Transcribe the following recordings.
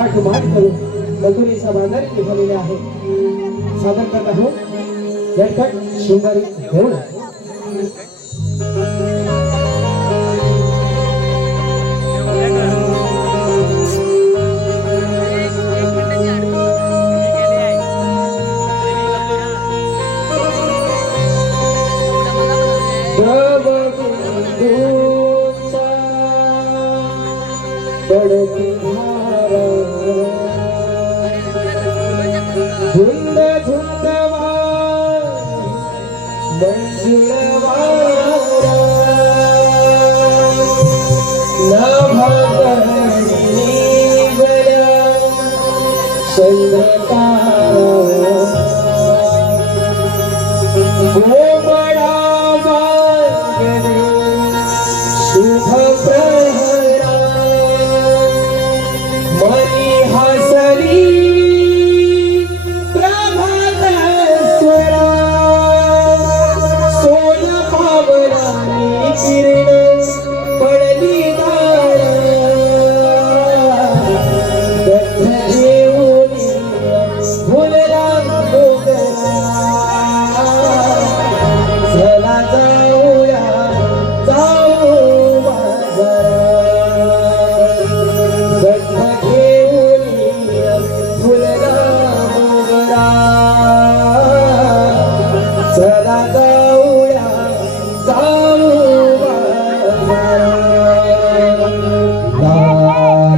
थाट माट करून मथुरेच्या बाजारी निघालेले आहे. सादर करत आहोत जयकट शृंगारी घेऊन झुंड झुंड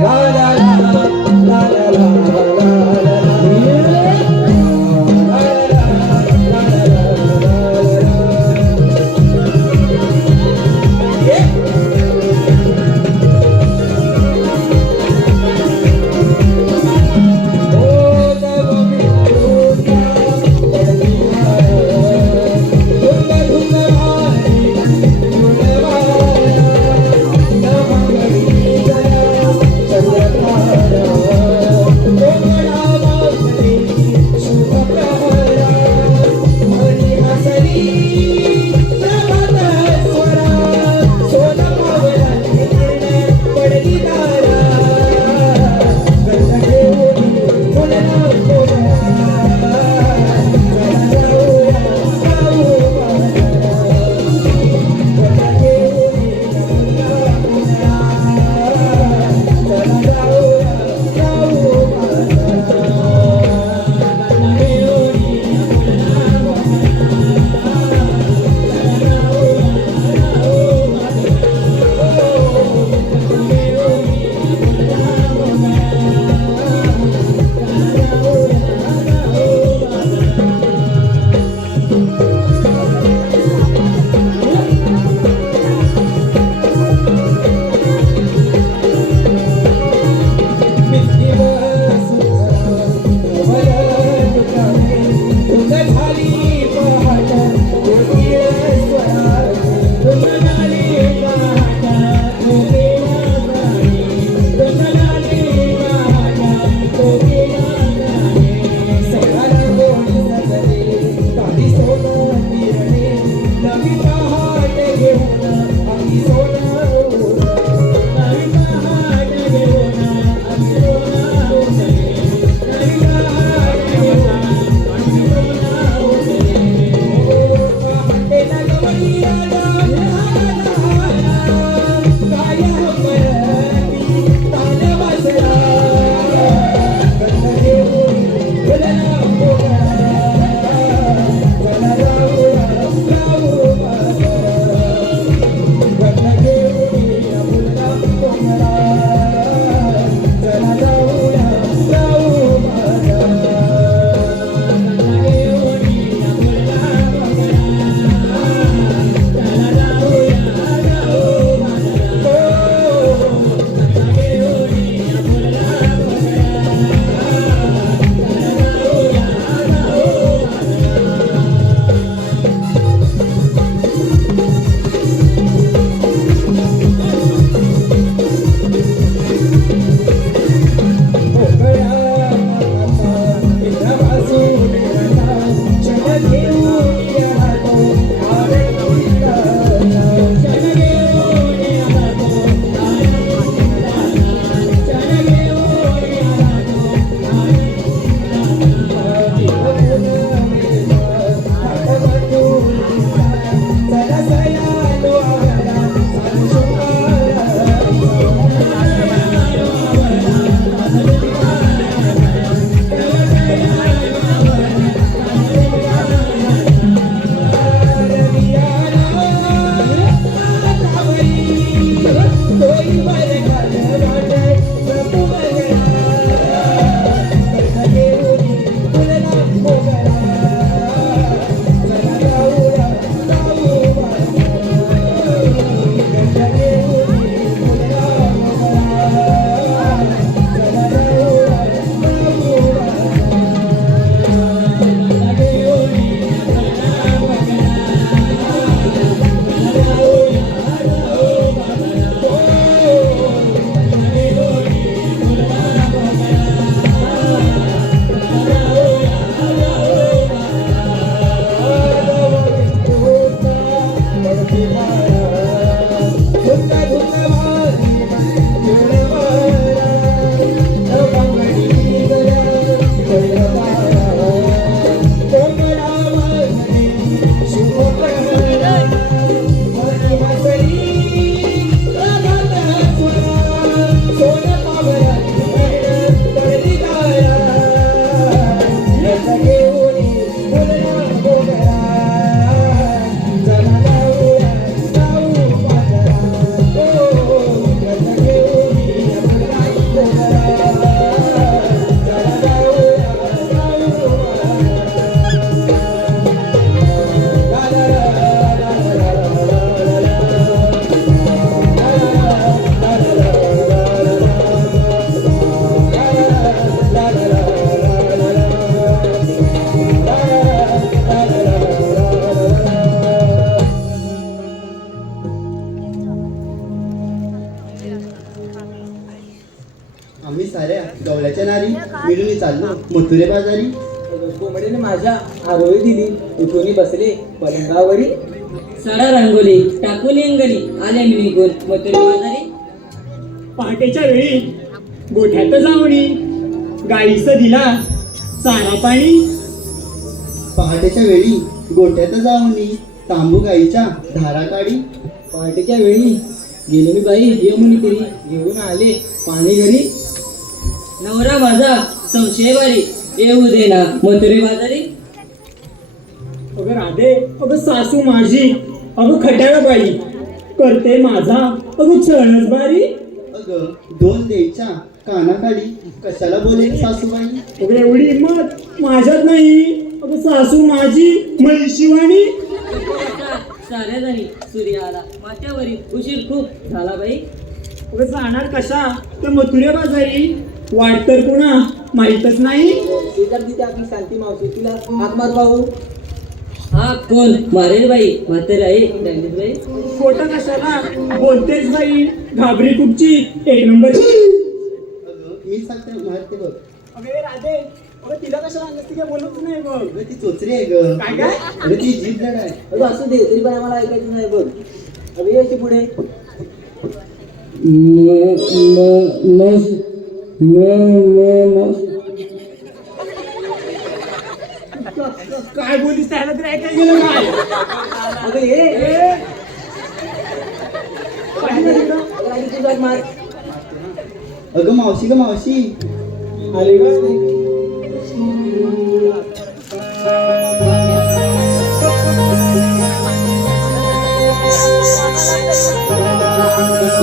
la la la la la la साऱ्या गवळ्याच्या नारी मिळून चाललो मथुरे बाजारी. कोंबडीने माझ्या आरोळी दिली उठून बसले पलंगावरी. सडा रंगोली टाकून अंगणी आले मी निघून मथुरे बाजारी. पहाटेच्या वेळी गोठ्यात जावणी गाईचं दिला चारा पाणी. पहाटेच्या वेळी गोठ्यात जाऊनी तांबू गाईच्या धारा काढी. पहाटेच्या वेळी गेलो मी बाई यमुनी तिरी घेऊन आले पाणी घरी. नवरा माझा संशय बारी येऊ दे ना मथुरे बाजारी. अगं राधे अगं सासू माझी अगं खट्याळ बाई करते माझा अगं छळच बारी. अगं दोन द्यायच्या कानाखाली कशाला बोलेल सासूबाई. अगं एवढी हिंमत माझ्यात नाही अगं सासू माझी म्हैशिवाणी. साऱ्या जणी सूर्य आला माथ्यावरी उशीर खूप झाला बाई. अगं जाणार कशा तर मथुरे बाजारी वाट तर कोणा माहीतच नाही. शेजार तिथे आपली शांती मावशी तिला हात मार भाऊ. हा कोण मारेल बाई म्हातारी आहे दंडित बाई. खोटं कशाला बोलतेच बाई घाबरी कुठची एक नंबरची. अगं मी सांगते मारते बघ. अगं ए राधे अगं तिला कशाला आणलंस ती काय बोलतच नाही बघ. अगं ती चोचरी आहे ग. काय काय अगं ती जीभ जड आहे. अगं असू दे तरी पण आम्हाला ऐकायचं नाही बघ. अगं यायची पुढे. काय बोलीस त्याला तरी ऐकायला गेलं काय. अगं ये ए, पाहिलं तिकडं? अगं आधी तुझा मार. अगं मावशी ग मावशी. आले का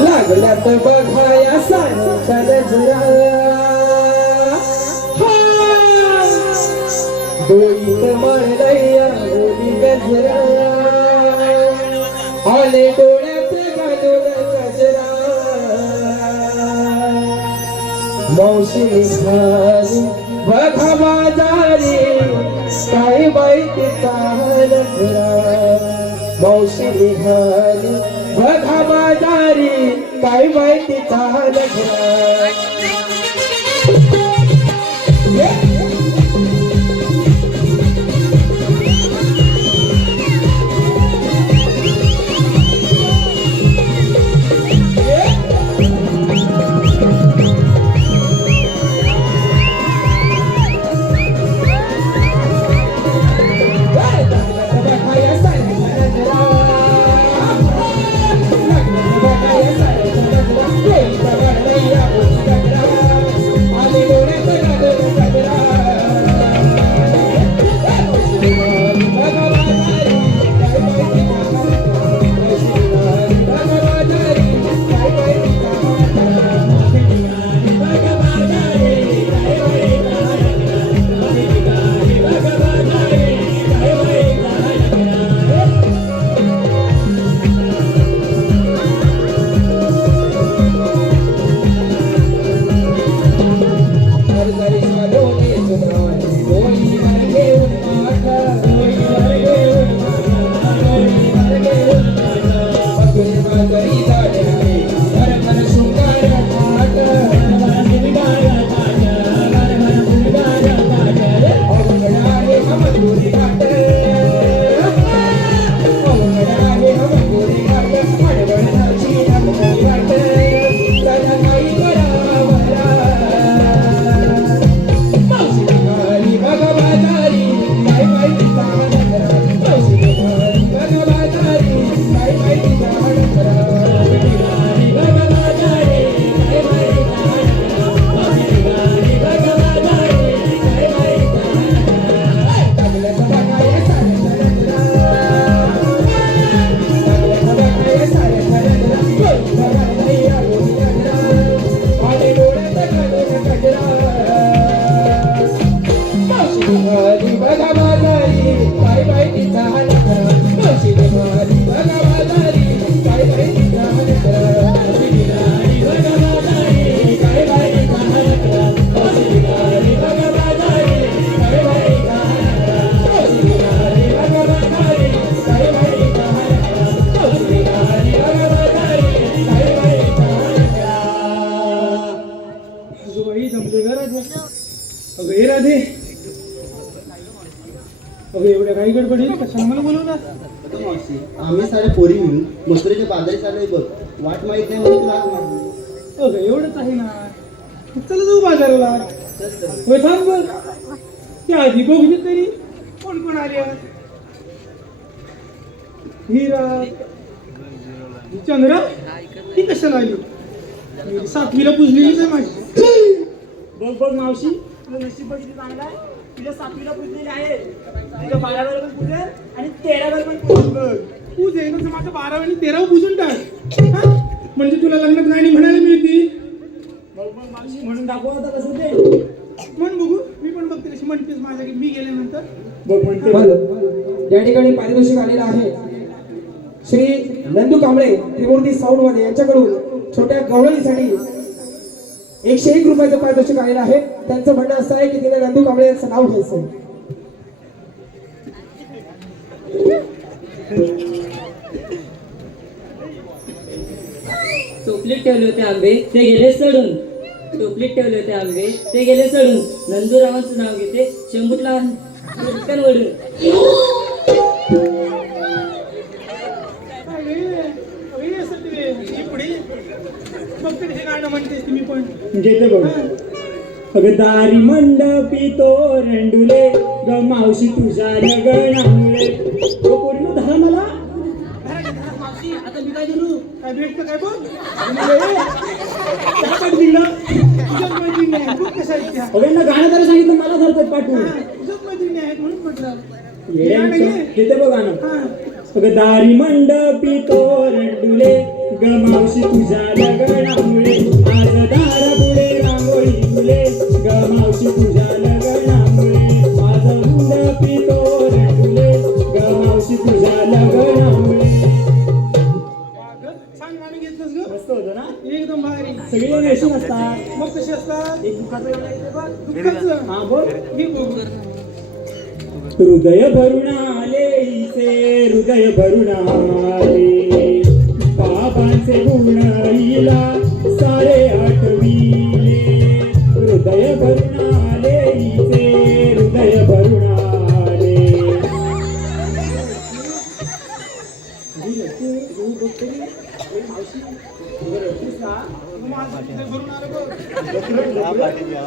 लागल्यात बघाया साऱ्याच्या नजरा. डोईत मळलया डोली गजरा. आले डोळ्यात घालून गजरा. मावशी निघाली बघा बाजारी काय माहितीचा नजरा. मावशी निघाली बघा बाजारी काय माहितीचा नजरा. Yeah. जमले ग राधे. अगं हे राधे, अगं एवढ्या काही गडबडी कशाला मला बोलवणार? अगं मावशी, आम्ही सारे पोरी मिळून मथुरेच्या बाजारी चाललोय बघ. वाट माहित नाही म्हणून तुला हाक मारली. अगं एवढंच आहे ना, चला जाऊ बाजाराला. होय थांब बघ, त्या आधी बघू तरी कोण कोण आले. हिरा, ही चंद्रा, ही कशाला आली? मी 7वीला पुजलेलीच आहे माझी. बघ बघ मावशी, तुझं नशीब बघितलं चांगलं आहे. तुझ्या 7वीला पुजलेली आहे, तुझ्या 12वीला पण पुजेल आणि 13वीला पण पुजेल. बघ पूजे ना, माझं 12वी आणि 13वी पुजून टाक. हा? म्हणजे तुला लग्नात गाणी म्हणायला मिळतील. बघ बघ मावशी, म्हणून दाखव आता कसं ते. म्हण बघू, मी पण बघते कशी म्हणतेस माझ्या की मी गेल्यानंतर. बघ म्हणते. बरं, या ठिकाणी पारितोषिक आलेलं आहे श्री नंदू कांबळे त्रिमूर्ती साऊंड मध्ये यांच्याकडून छोट्या गवळणीसाठी 101 रुपयाचं पारितोषिक आलेलं आहे. त्यांचं म्हणणं असं आहे की तिने नंदू कांबळे यांचं नाव घ्यायचं. टोपलीत ठेवले होते आंबे ते गेले सडून. टोपलीत ठेवले होते आंबे ते गेले सडून. नंदूरावांचं नाव घेते शंभूतला पटकन वडून. मी पण घेते बघ. अगं दारी मंडपी तो रेंडुले ग मावशी तुझ्या लगनामुळे. पूर्ण धरा मला. आता मी काय दिलू? काय भेटतं काय बघ? दिलं तुझ्याच मैत्रिणी आहे. बघ कशा आहेत त्या. अगं ना गाणं तरी सांगितलं मला धरतात पाठवून. तुझ्याच मैत्रिणी आहेत म्हणून म्हटलं. घेते बघ गाणं. अगं दारी मंडपी तो रेंडुले ग मावशी तुझ्या लगनामुळे. आज दारा पुढे रांगोळी फुले ग मावशी तुझ्या लगनामुळे. आज मंडपी तो रेंडुले ग मावशी तुझ्या लगनामुळे. छान गाणं घेतलंस ग. मस्त होतं ना एकदम भारी. सगळे रेशीम असतात. मग कसे असतात? एक दुःखाचं गाणं येते बघ. दुःखाचं. हा बोल. हे बोल. हृदय भरून आले हिचे, हृदय भरून आले. बाबांचे गुण हिला सारे आठविले. हृदय भरून आले हिचे, हृदय भरून आले.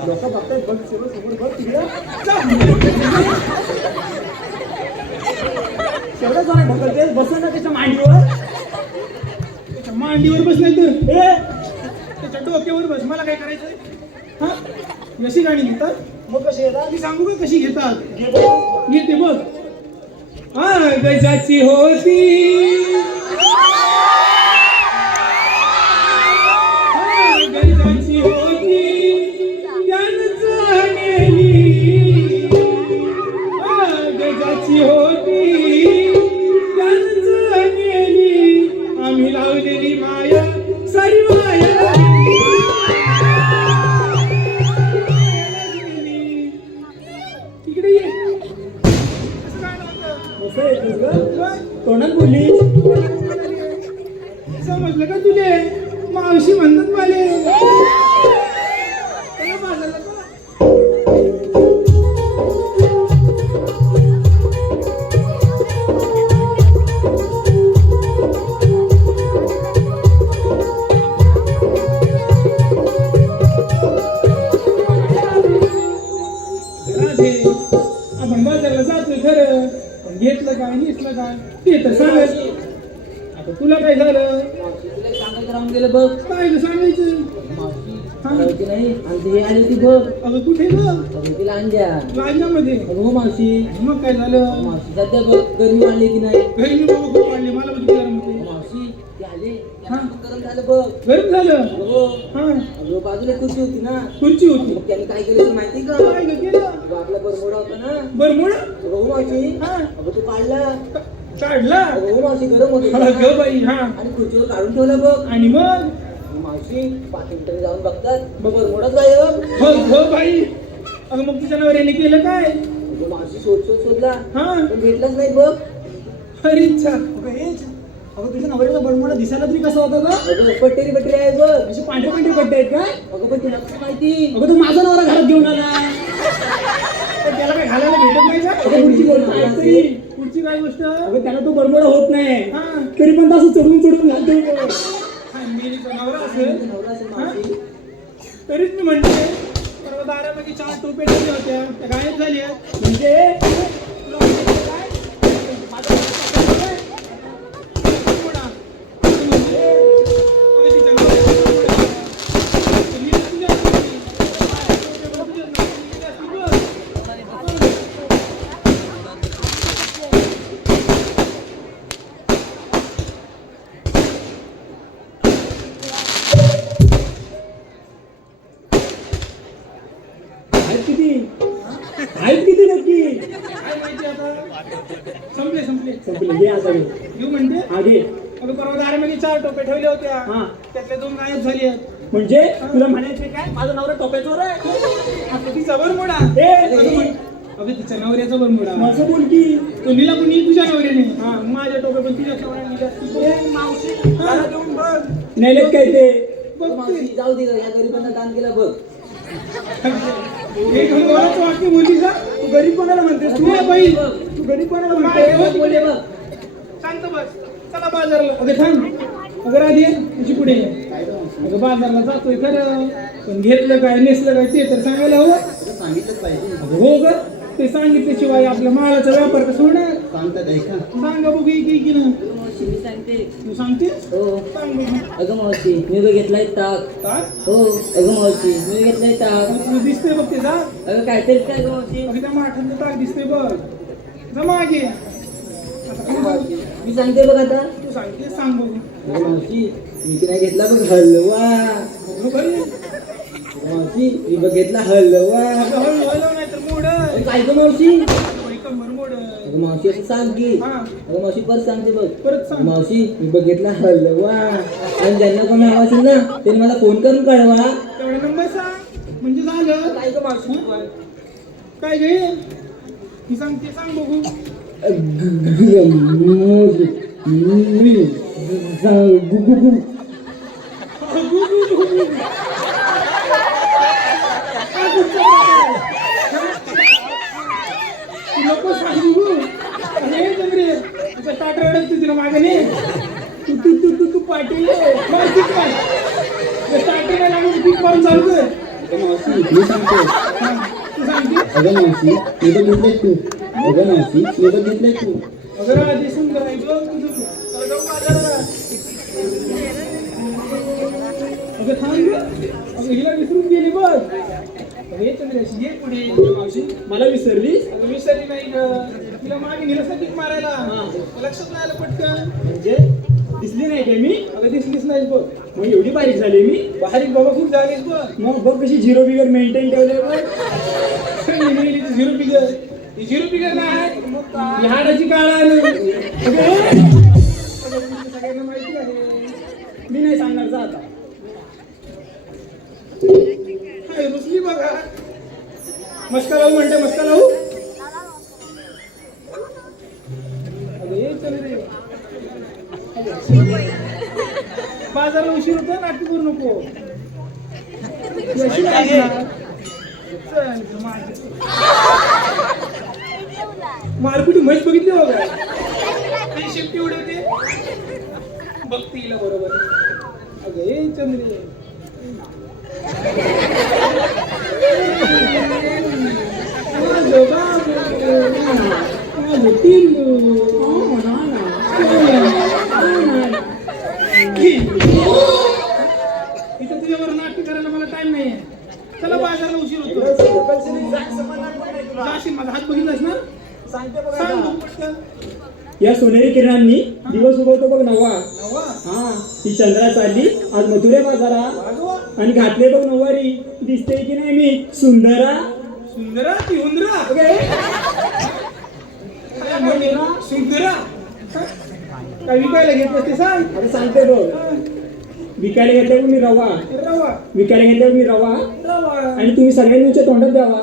लोक बघतायत बघ समोर बघ तिकडे. तेवढं जरा ढकलते बस ना त्याच्या मांडीवर. त्याच्या मांडीवर बस नाही तर त्याच्या डोक्यावर बस. मला काय करायचंय? हा अशी गाणी घेतात. मग कशी घेतात मी सांगू का कशी घेतात? घेते बघ. हा गजाची होती, गजाची होती त्यानंच नेली. गजाची होती आम्ही लावलेली माया सारी माया इकडे ये. तोंडात बोलली समजलं का तुले? मावशी म्हणतात माले. आपण बाजारला जातोय खरं, पण घेतलं काय नेसलं काय ते तर सांगायचं. आता तुला काय झालं? सांगायचं राहून गेलं बघ. काय ग सांगायचं? मावशी नाही आमची हे आली होती बघ. अगं कुठे ग? अगं तिला अंड्या राज्यामध्ये. अगं हो मावशी. मग काय झालं? मावशी सध्या बघ गरमी वाढली की नाही? घरी मी बाबा खूप वाढले. मला बघितलं गरम होते. मावशी ते आले गरम झालं बघ. गरम झालं. हो. हा अगं बाजूला खुर्ची होती ना. खुर्ची होती. मग त्यांनी काय केलं माहिती का? काय ग केलं? अगं आपला बरमोडा होता ना. बरमोडा? अगं हो मावशी. हा अगं तू काढला. काढला? अगं हो मावशी गरम होत ग बाई. हा आणि खुर्चीवर काढून ठेवला बघ. आणि मग मावशी 5 मिनिटांनी जाऊन बघतात बघ बरमोडाच गायब. हो बाई. अगं मग तुझ्या नवऱ्याने केलं काय? अगं मावशी शोधला हा पण भेटलाच नाही बघ. अरे इच्छा. अगं हेच अगं तुझ्या नवऱ्याचा बडमोडा दिसायला तरी कसं होतं गं? अगं पट्टेरी पट्टेरी आहे बघ. अशी पांढरे पांढरे पट्टे आहेत काय? अगं पण तुला कसं माहिती? अगं तो माझा नवरा घरात घेऊन आला पण त्याला काय घालायला भेटत नाही का? अगं पुढची गोष्ट ऐक तरी. पुढची काय गोष्ट? अगं त्याला तो बडबड होत नाही. हा. तरी पण असं चढून चढून घालतोय बघ. हा, मेलीचा नवरा असेल नवरा असेल हा? मावशी. तरीच मी म्हणते परवा दारामध्ये 4 टोपे ठेवल्या होत्या त्या गायब झाल्या म्हणजे तुला माहिती काय? माझा काय? बडमोडा. म्हणजे अगं तिच्या नवऱ्याचा बडमोडा. मी तुझ्या नवऱ्याची. तुझ्या नवऱ्याची असती बघ. आहेत किती नक्की? काय माहिती आता? संपले संपले घे आता घे. घेऊ म्हणते आगे अगं परवा दारामध्ये 4 टोपे ठेवल्या होत्या हा. त्यातल्या 2 गायब झाली आहेत. म्हणजे तुला म्हणायचं काय माझा नवरा टोप्याचोर आहे? आता तिचा बरमुडा ए, अगं तिच्या नवऱ्याचा बरमुडा माझं बोल की. तो नीला पण नी तुझ्या नवऱ्याने हा माझ्या टोप्या पण तुझ्या नवऱ्याने जास्त. ए, मावशी त्याला देऊन बघ नाही काय ते बघ ते. जाऊ दे या गरिबांना दान केलं बघ. एक मोलाचं वाक्य बोलली का तू गरीब कोणाला म्हणतेस तू बाई तू गरीब कोणाला म्हणतेस बोलले बघ. शांत बस चला बाजारला अगं थांब अगं राधी तुझी पुढे ये. अगं बाजारला जातोय खरं पण घेतलं काय नेसलं काय ते तर सांगायला हवं. आता सांगितलंच पाहिजे. अगं हो ग ते सांगितल्याशिवाय आपल्या मालाचा व्यापार कसं होणार सांगतात ऐका. सांगा बघू की ना मावशी मी सांगते. तू सांगतेस हो सांग बघू अगं मावशी मी बघ घेतलाय ताक. काय हो अगं मावशी मी घेतलाय ताक. तुला दिसतंय बघ ते जा अगं काहीतरी काय गं मावशी? अगं त्या माठांचं ताक दिसतंय बघ जमा मागे आता काय बघ? मी सांगते बघ आता. तू सांगतेस सांग बघू अगं मावशी मी की नाही घेतला बघ हलवा. बघू बरी मावशी मी बघ घेतला हलवा. अगं हळू नाही तर मोड अगं काय गं मावशी? कंबर मोड अगं मावशी असं सांग की. हा अगं मावशी परत सांगते बघ. परत सांग मावशी मी बघ घेतला हलवा. आणि ज्यांना कोणी हवा असेल ना त्यांनी मला फोन करून कळवा. तेवढा नंबर सांग म्हणजे झालं काय गं मावशी? काय घे मी सांगते सांग बघू नको सांग बघू अरे चंद्रे तुझा स्टार्टर अडक तुझ्या मागे ने तू तू तू तू तू पाटील माहिती काय स्टार्टर काय लागून पीक पाहून चालू कर मावशी मी सांगतो. तू सांगते अगं मावशी मी बघितलंय तू. अगं मावशी मी बघितलंय तू. अगं आधी सुंदर आहे बघ तुझं चला जाऊ बाजाराला. अगं थांब ग अगं हिला विसरून गेली बघ अगं ये चंद्राशी ये पुढे मावशी मला विसरलीस? अगं विसरली नाही ग तिला मागे नेलं सगळीच मारायला लक्षात नाही आलं पटकन म्हणजे दिसली नाही काय मी? अगं दिसलीच नाही बघ मग एवढी बारीक झाली मी? बारीक बाबा खूप झालीस बघ मग बघ कशी झिरो बिगर मेंटेन ठेवले बघ. झिरो फिगर ही झिरो फिगर नाही हाडाची काळा सगळ्यांना माहिती आहे मी नाही सांगणार जा आता. काय रुसली बघा मस्का लावू म्हणते मस्का लावू अरे चल रे बाजारला उशीर होतो नाटक करू नको अशी नाही असणार. चल मारपिटी म्हैस बघितली बघा ती शिफ्टी उडवते बघते हिला बरोबर अगे चंद्रे माझं बाबू, माझं पिल्लू. इथं तुझ्यावर नाटक करायला मला टाइम नाही चला बाजारला उशीर होतो जाशील माझा हात बघितलास ना सांग बघू पटकन. या सोनेरी किरणांनी दिवस उगवतो बघ नवा. नवा हा ती चंद्रा चालली आज मथुरे बाजारा वागवा आणि घातले बघ नऊवारी. दिसते की नाही मी सुंदरा? सुंदरा ती उंदरा सुंदरा काय विकायला घेतलं ते सांग अरे सांगते बघ. विकायला घेतल्यावर मी रवा. रवा विकायला घेतल्यावर मी रवा रवा आणि तुम्ही सगळ्यांनी तुमच्या तोंडात द्यावा.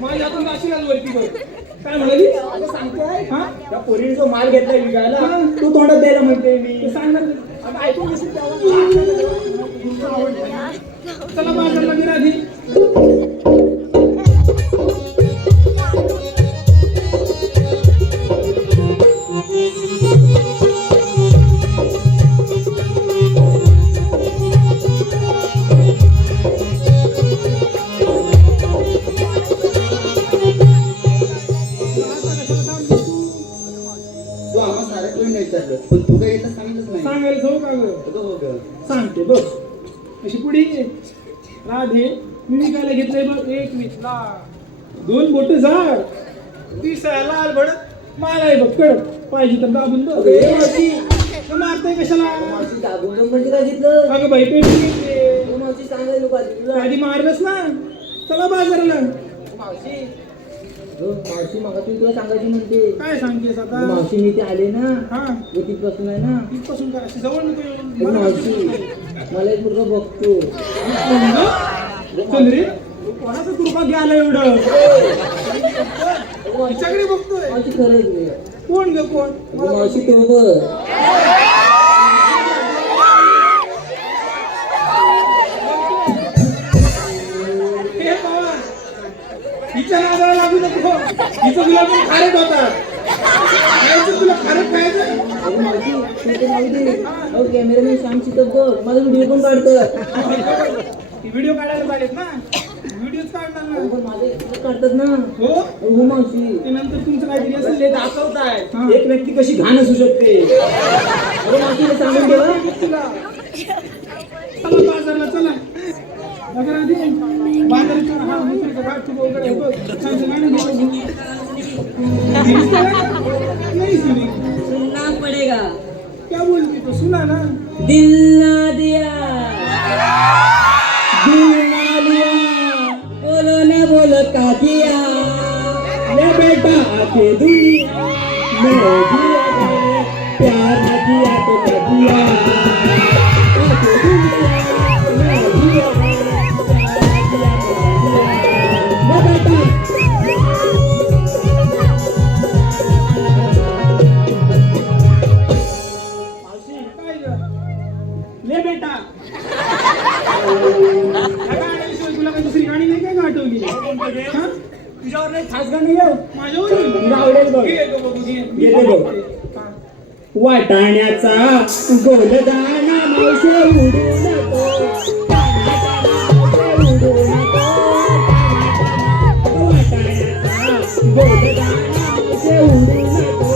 माझ्या हातून जाशील आज वरती बघ काय म्हणाली आता सांगतोय हा त्या पोरीने जो माल घेतलाय विकायला हा. तो तोंडात द्यायला म्हणते मी ते सांग ना आता ऐकून घेशील तेव्हा. चला बाजारला गेला आधी तू आम्हा साऱ्या कोणी नाही विचारलं पण तू काही येतं सांगितलंच नाही सांगायला जाऊ का गं? अगं हो ग सांगते बघ अशी पुढे ये. राधे मी विकायला घेतलंय बघ 1 मिनिटला 2 बोट झाड दिसायला लाल भडक माल आहे बघ कडक पाहिजे तर दाबून बघ अरे मावशी तू मारताय कशाला मावशी दाबून जाऊन म्हणजे काय घेतलं अगं बाई पेटी घेतली मावशी सांगायला पाहिजे तुला आधी मारलंस ना चला बाजारला मावशी मावशी मगा तुला सांगायची म्हणते काय सांगतेस आता मावशी मी ते आले ना हा तिथपासून आहे ना इथपासून काय अशी जवळ नको येऊन. अरे मावशी मला एक मुलगा बघतो चल रे कोणाचा कृपा घ्यायला एवढं सगळे बघतोय मावशी खरंच रे. कोण ग कोण अरे मावशी तो बघ हे बाबा हिच्या नादाला लागू नको हिचं तुला पण खारट होता खायचं तुला खारट खायचं अरे मावशी ते तर राहू दे अहो कॅमेरामॅन श्याम चितप बघ माझा व्हिडिओ पण काढतात व्हिडिओ काढायला पाहिजेत ना व्हिडिओच काढणार ना पण माझे इकडे काढतात ना हो हो मावशी ते नंतर तुमचं काहीतरी असेल ते दाखवताय हा. एक व्यक्ती कशी घाण असू शकते अरे मावशीला सांगून ठेवा तुला चला बाजारला चला नगर आधी बाजारात हा दुसरीचं घाट तू वगैरे बघ छानचं गाणं घे. नाही सुनी सुनना पडेगा क्या बोलती तो सुना ना दिल ना दिया दिल ना लिया बोलो ना बोलो का किया ले बेटा आके दुनिया में दिया गया प्यार न किया तो क्या किया आके दुनिया में दिया गया प्यार न किया तो क्या किया ले बेटा काय ग ले बेटा या गाण्याशिवाय तुला काही दुसरी गाणी नाही काय का आठवली हा? तुझ्यावर नाही खास गाणं येऊ माझ्यावर तुला आवडेल बघ. घे गं बघू, घे. येते बघ. हा. वाटाण्याचा गोलदाना मावशे उडू नको उडू नको वाटाण्याचा गोलदाना मावशे उडू नको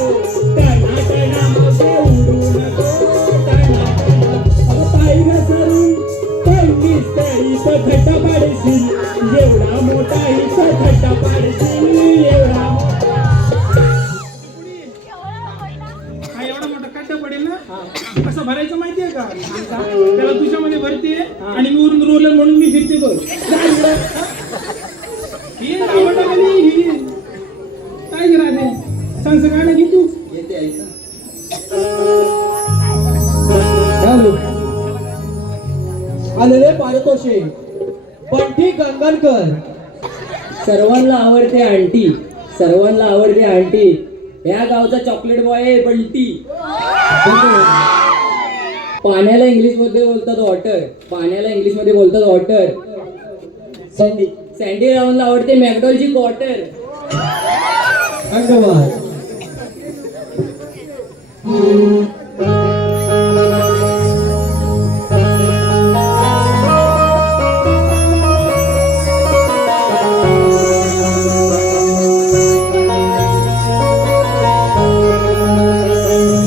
टनाटना मावशे उडू नको टनाटना पाय घसरून पहिलीच तरी खड्डा पाडशील एवढा मोठा इथं खड्डा पाडशील एवढा हा एवढा मोठा खड्डा पडेल ना कसं भरायचं माहितीये का त्याला तुझ्यामध्ये भरते आणि मी वरून रोलर म्हणून मी फिरते बघ जा इकडं. ही आवडा गेली ही काय करा ते सांगचं गाणं घे तू येते ऐका आले रे पारितोषिक बंटी गंगणकर सर्वांना आवडते आंटी सर्वांना आवडते आंटी ह्या गावचा चॉकलेट बॉय आहे बंटी पाण्याला इंग्लिश मध्ये बोलतात वॉटर पाण्याला इंग्लिश मध्ये बोलतात वॉटर सँडी सँडी रावणला आवडते मॅकडॉलची क्वार्टर अंगवार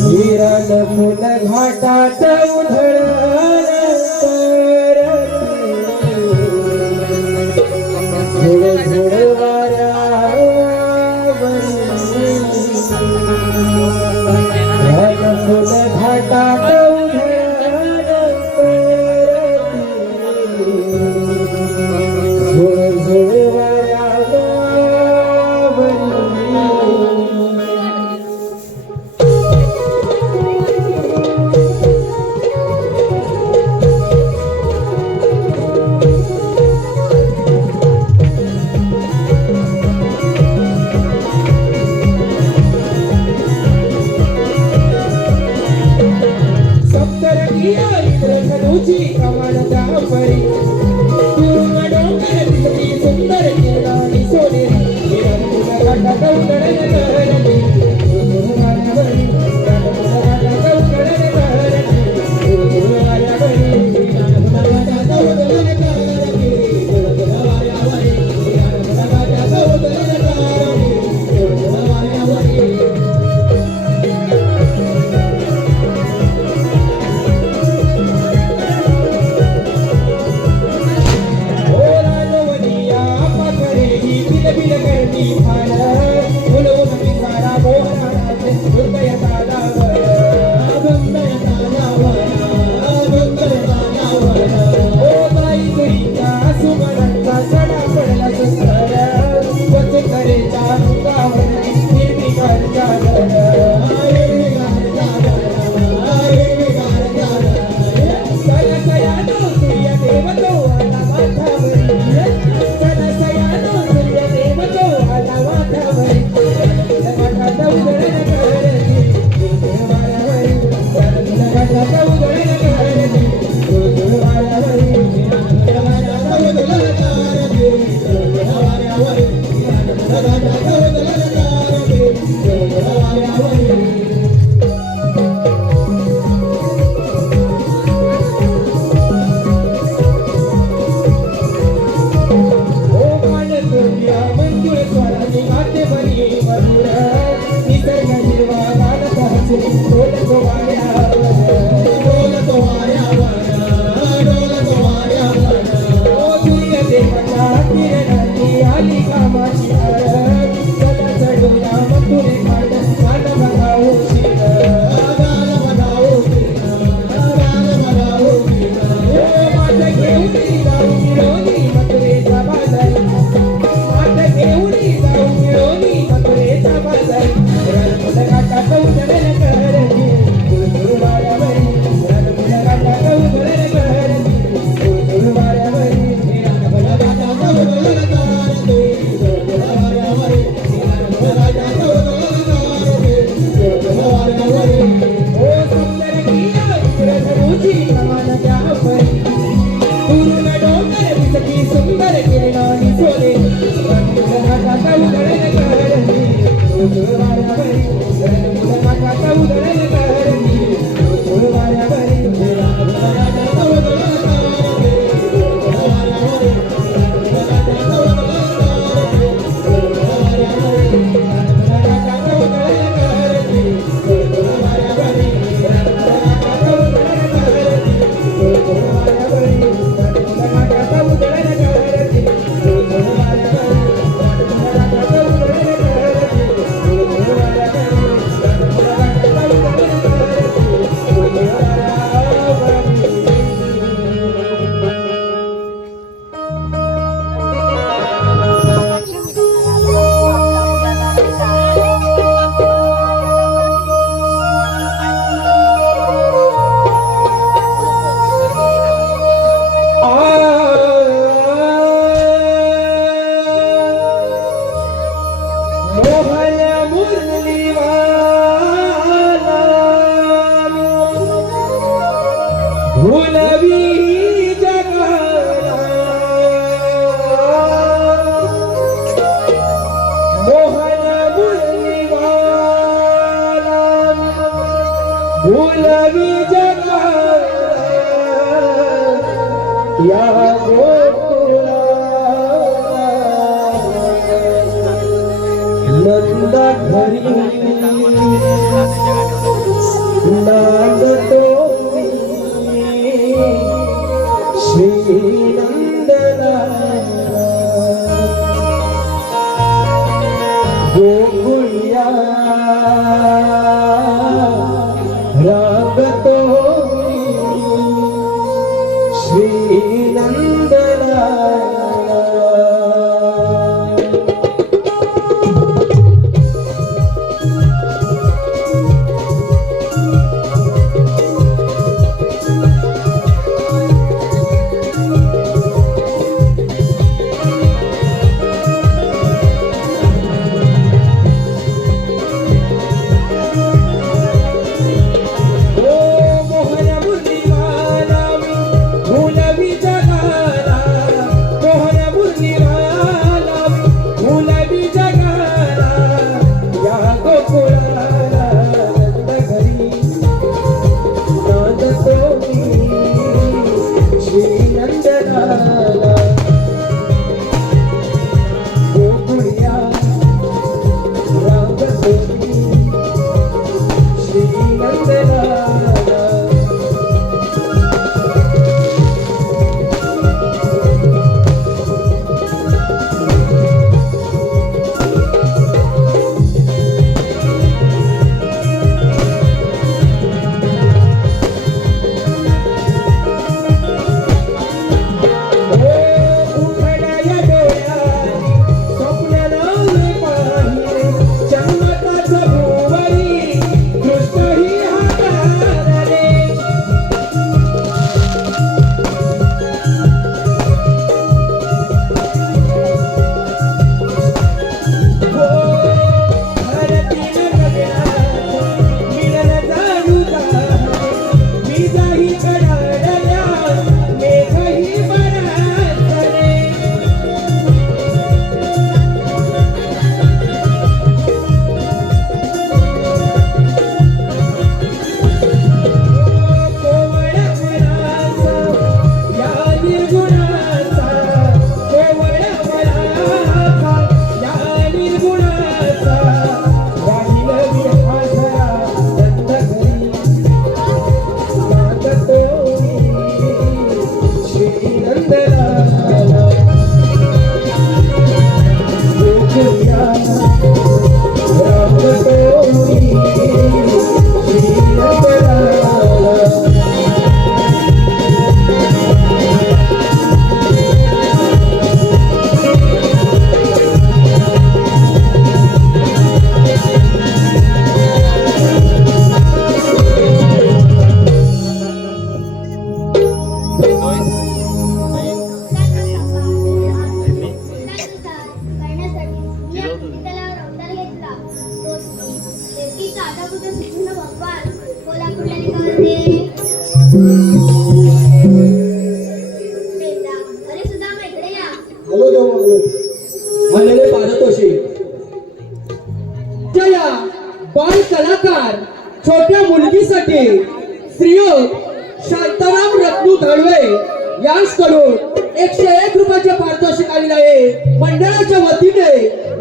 हिरण फुल घाटात उधळल्यानंतर झुळ झुळ वाऱ्यावरून फुल उंची कमान जाफरी तुरुंग डोंगर दिसती सुंदर किरणानी सोनेरी रंगून घाटात उतरण करती वाऱ्यावरी घाटात उतरण करती वाऱ्यावरी घाटात उतरण करती वाऱ्यावरी घाटात उतरण करती वाऱ्यावरी भुलवी जगा या गोकुळा नंदा घरी नांदतो श्री नंदना गोकुळिया रागतो श्री नंदना निर्गुणाचा केवळ मनाचा या निर्गुणाचा राहील विहारा नंद घरी मागतो श्री नंदलाला गोकुळ्या रामगोरी श्री नंदलाला हॅलो देवा आलेले पारतोषी जया बाल कलाकार छोट्या मुलगीसाठी श्रीयोग शांताराम रत्नू धडवे यांच्याकडून 101 रुपयाचे पारितोषिक आलेले आहे. मंडळाच्या वतीने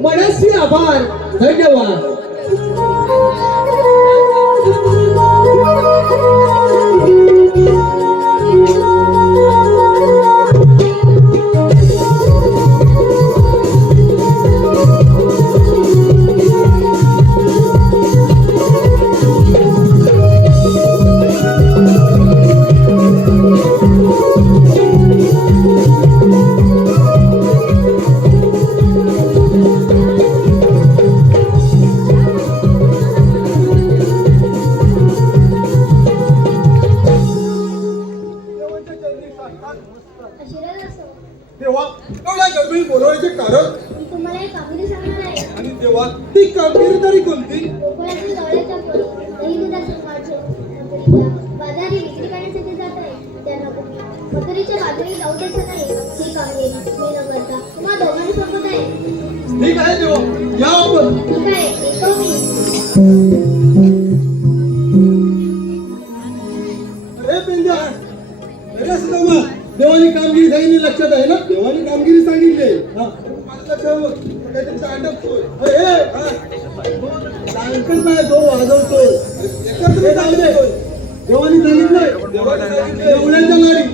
मनस्वी आभार. धन्यवाद. देवा एवढ्या गडबडी बोलवायचे कारण मी तुम्हाला एक कामगिरी सांगणार आहे. आणि देवा ती कामगिरी तरी कोणती? गोकुळातील जवळच्या दही दुधाचे माझे मथुरीच्या बाजारी विक्री करण्यासाठी जात आहे. त्यांना तुम्ही मथुरीच्या बाजारी जाऊ द्यायचं नाही. ही कामगिरी मी न करता तुम्हा दोघांनी सोबत आहे. ठीक आहे देवा, या आपण. ठीक आहे, येतो मी. अरे पेंद्या, अरे सुदामा, देवानी कामगिरी सांगितली लक्षात आहे ना? देवानी कामगिरी सांगितली. हा, माझं लक्षात बघ. काहीतरी तांडवतोय. सांगत नाही तो वाजवतोय. एकत्र जाऊ दे. देवानी सांगितलंय. देवानी सांगितलंय. एवढ्यांच्या गाडी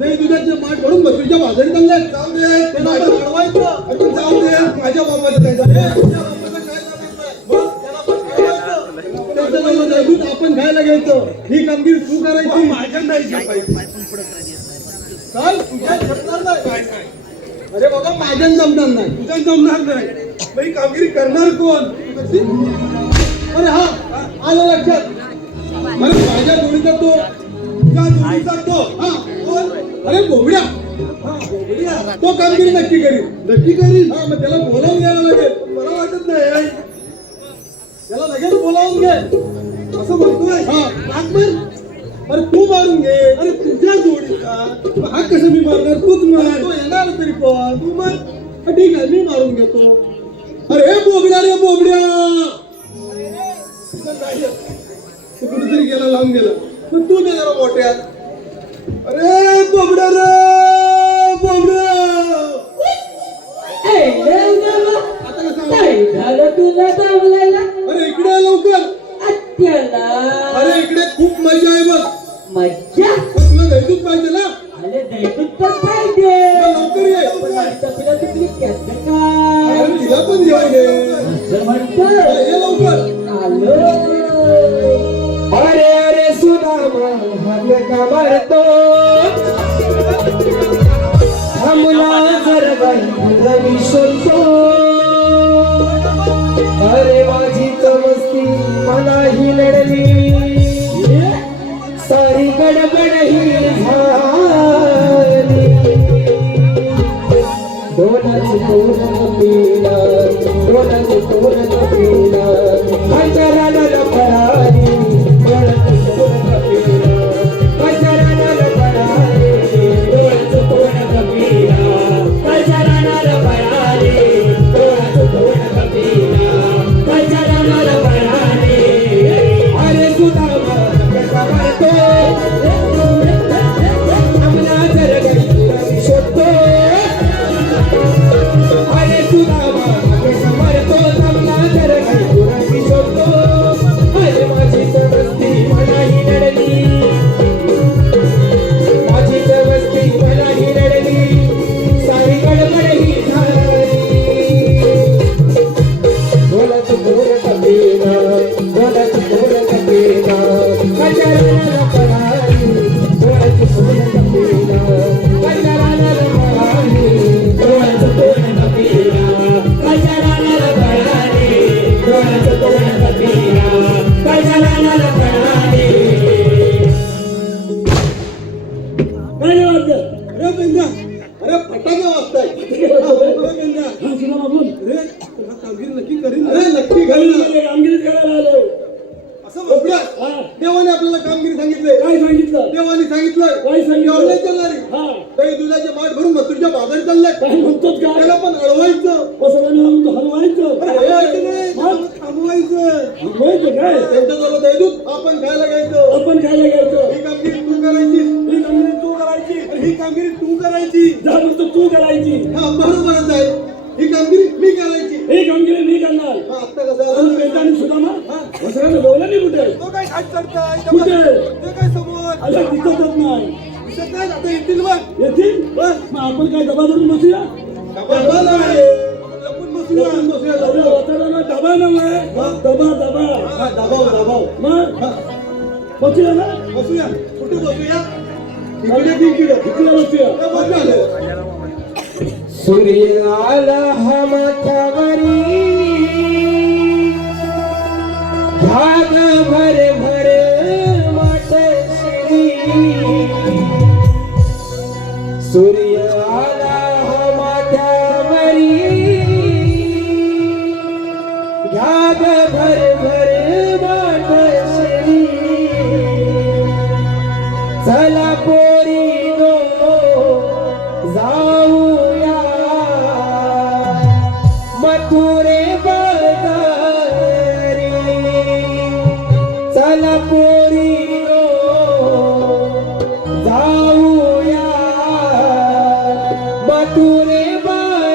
नाही दुधाचे माठ भरून मथुरीच्या बाजारी चाललंय. जाऊ दे. त्याला अडवायचं. अरे जाऊ दे. माझ्या बाबाचं काय झालं? तुझ्या बाबाचं काय झालं नाही. मग त्याला पण अडवायचं. त्याचं नाव दूध आपण खायला घ्यायचं. ही कामगिरी तू करायची. माझ्या नाही चाल तुझ्या झटणार नाही. अरे बाबा माझ्या जमणार नाही. तुझ्या जमणार नाही. बाई कामगिरी करणार कोण? अरे हा आलं लक्षात. अरे माझ्या जोडीचा तो तुझ्या जोडीचा तो हा कोण? अरे बोबड्या. हा बोबड्या तो कामगिरी नक्की करील. नक्की करील. हा मग त्याला बोलावून घ्यायला लागेल. मला वाटत नाही त्याला लगेच बोलावून घे असं म्हणतोय. हा माग मार. अरे तू मारून घे. अरे तुझ्या जोडीचा हा कसं मी मारणार? तूच मार. तो येणार तरी पण तू मार. ठीक आहे मी मारून घेतो. अरे बोबड्या रे बोबड्या. तू कुठेतरी गेला लांब गेला. मग तू दे जरा मोठ्या. अरे बोबड्या रे बोबड्या. आता कसं काय झालं तुला दावलायला? अरे इकडे ये लवकर. अत्याला अरे इकडे खूप मजा आहे बघ. मज्जा. तुला भेटूच पाहिजे ना. अरे दैवत तर पाहिजे. लवकर ये. तुला तुझी कॅट काय अरे तिला पण जेवाय दे. असं म्हणतं. ये लवकर. आलो. अरे अरे सुदामा हात का मारतो थांबला जर बाई शोधतो. अरे माझी मस्ती मलाही लढली सारी गडबड ही झाली. दोनाची तोरण पिला दोनाची तोरण पिला अरे बेंद्या, अरे फटाके वाजताय. अरे बेंद्या, हा सुद्धा बाबून अरे तुला कामगिरी नक्की करीन. अरे नक्की घालून कामगिरी करायला आलो. असं बघूया. हा देवाने आपल्याला कामगिरी सांगितले. काय सांगितलं? देवाने सांगितलं काय सांगितलं? गावल्या चालणारी हा काही दुधाचे माठ भरून मथुरच्या बाजारी चाललाय. काय म्हणतोच काय? त्याला पण अडवायचं. कसं म्हणतो हलवायचं? अरे हलवायचं नाही, मग? थांबवायचं. हलवायचं काय? त्यांच्याजवळ द्याय दूध आपण खायला घ्यायचं. आपण खायला घ्यायचं. ही कामगिरी तू करायची. ही कामगिरी तू करायची. अरे ही कामगिरी तू करायची. जा फक्त तू करायची. हा बरोबरच आहे. ही कामगिरी मी करायची. ही कामगिरी मी करणार. हा आत्ता कसं आणि वेदांनी सुद्धा वसरानं बोलला कुठे? तो काय खाट चढताय कुठे? ते काय समोर असा दिसतच नाही. दिसत नाही. आता येतील बघ. येतील बस मग आपण काय डबा धरून बसूया? डबा नाही. लपून बसूया. अरे वसरानं डबा नव्हे दबा दबा हा, दबाव दबाव. मग बसूया ना बसूया. कुठे बसूया? इकडे बसूया. हे बंद झालं. सूर्य आला हा माथ्यावरी भाग भर भर मातश्री. सूर्य आला हा माथ्यावरी भाग भर भर मातश्री. चला पोरी नो जाऊया मथुरे बाजारी. चला पोरी नो जाऊया मथुरे बाजारी.